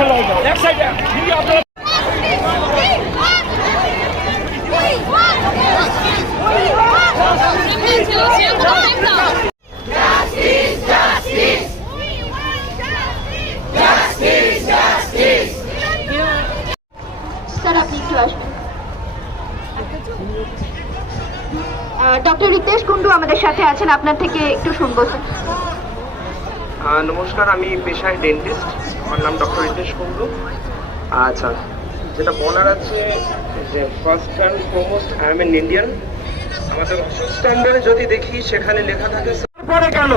এক সাইডে আপনারা স্যার আপনি একটু আসবেন। ডক্টর রিতেশ কুন্ডু আমাদের সাথে আছেন, আপনার থেকে একটু শুনবো স্যার। নমস্কার, আমি পেশায় ডেন্টিস্ট। আমার নাম ডক্টর রিতেশ কুন্ডু। আচ্ছা, যেটা বলার আছে যে first and foremost I am N Indian. আমাদের স্ট্যান্ডার্ডে যদি দেখি সেখানে লেখা থাকে তারপরে কেন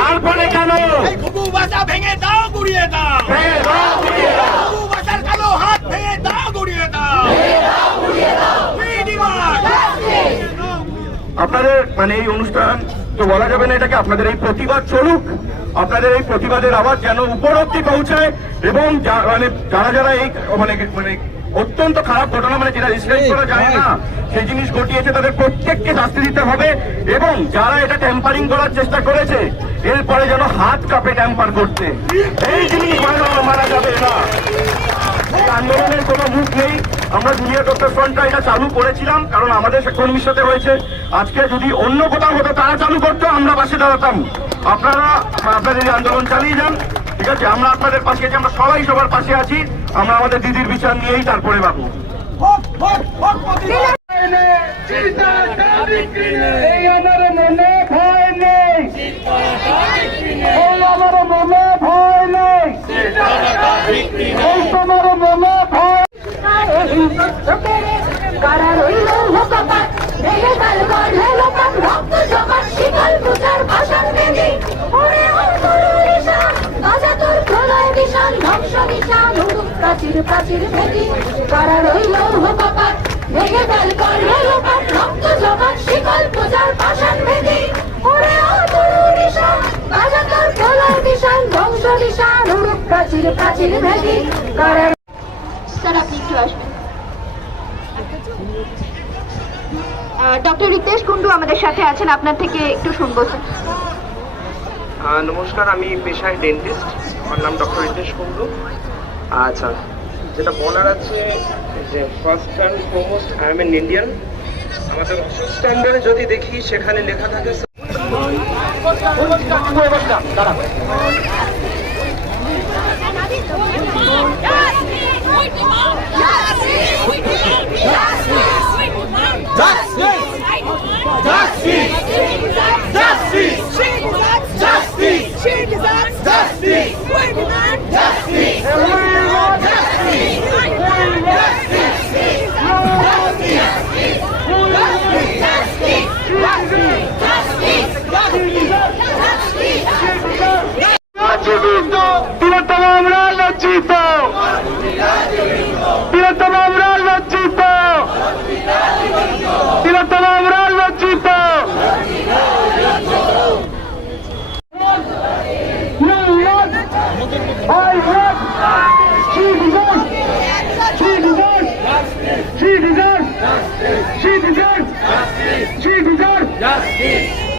তারপরে কেন ঘুঘু বাসা ভেঙে দাও গুড়িয়ে দাও, ঘুঘু বাসার কালো হাত ভেঙে দাও গুড়িয়ে দাও। আপনাদের মানে এই অনুষ্ঠান তো বলা যাবে না এটাকে, আপনাদের এই প্রতিবাদ চলুক, আপনাদের এই প্রতিবাদের আওয়াজ যেন উপর অব্দি পৌঁছায় এবং মানে যারা যারা এই মানে মানে অত্যন্ত খারাপ ঘটনা মানে যেটা রেজিস্ট্রেট করা যায় না সেই জিনিস ঘটিয়েছে তাদের প্রত্যেককে শাস্তি দিতে হবে এবং যারা এটা ট্যাম্পারিং করার চেষ্টা করেছে এরপরে যেন হাত কাঁপে ট্যাম্পার করতে, এই জিনিস মানা যাবে না। এই আন্দোলনের কোনো মুখ নেই। আমরা জুনিয়র ডক্টর ফ্রন্টটা এটা চালু করেছিলাম কারণ আমাদের কর্মীর সাথে হয়েছে। আজকে যদি অন্য কোথাও হতো তারা চালু করতো, আমরা পাশে দাঁড়াতাম। আপনারা আপনাদের এই আন্দোলন চালিয়ে যান, ঠিক আছে? আমরা আপনাদের পাশে আছি, আমরা সবাই সবার পাশে আছি। আমরা আমাদের দিদির বিচার নিয়েই তারপরে বাবু এই আমার মনে ভয় নেই, এই আমার মনে ভয় নেই, এই তোমার মনে ভয় কারা রইল লোকপাত ভেঙে গেল গড়ে লোকান রক্ত জমাট শিকল পূজার ভাষণ বেদি ওরে অন্তর নিশান বাজা তোর প্রলয় নিশান ধ্বংস নিশান উড়ুক প্রাচীর প্রাচীর ভেদি কারা রইল লোকপাত ভেঙে গেল গড়ে লোকান রক্ত জমাট শিকল পূজার ভাষণ বেদি ওরে অন্তর নিশান বাজা তোর প্রলয় নিশান ধ্বংস নিশান উড়ুক প্রাচীর প্রাচীর ভেদি কারা। স্যার আপনি একটু আসবেন। ডক্টর রিতেশ কুন্ডু আমাদের সাথে আছেন, আপনার থেকে একটু শুনবো স্যার। নমস্কার, আমি পেশায় ডেন্টিস্ট। আমার নাম ডক্টর রিতেশ কুন্ডু। আচ্ছা, যেটা বলার আছে যে first and foremost I am N Indian. আমাদের স্ট্যান্ডার্ডে যদি দেখি সেখানে লেখা থাকে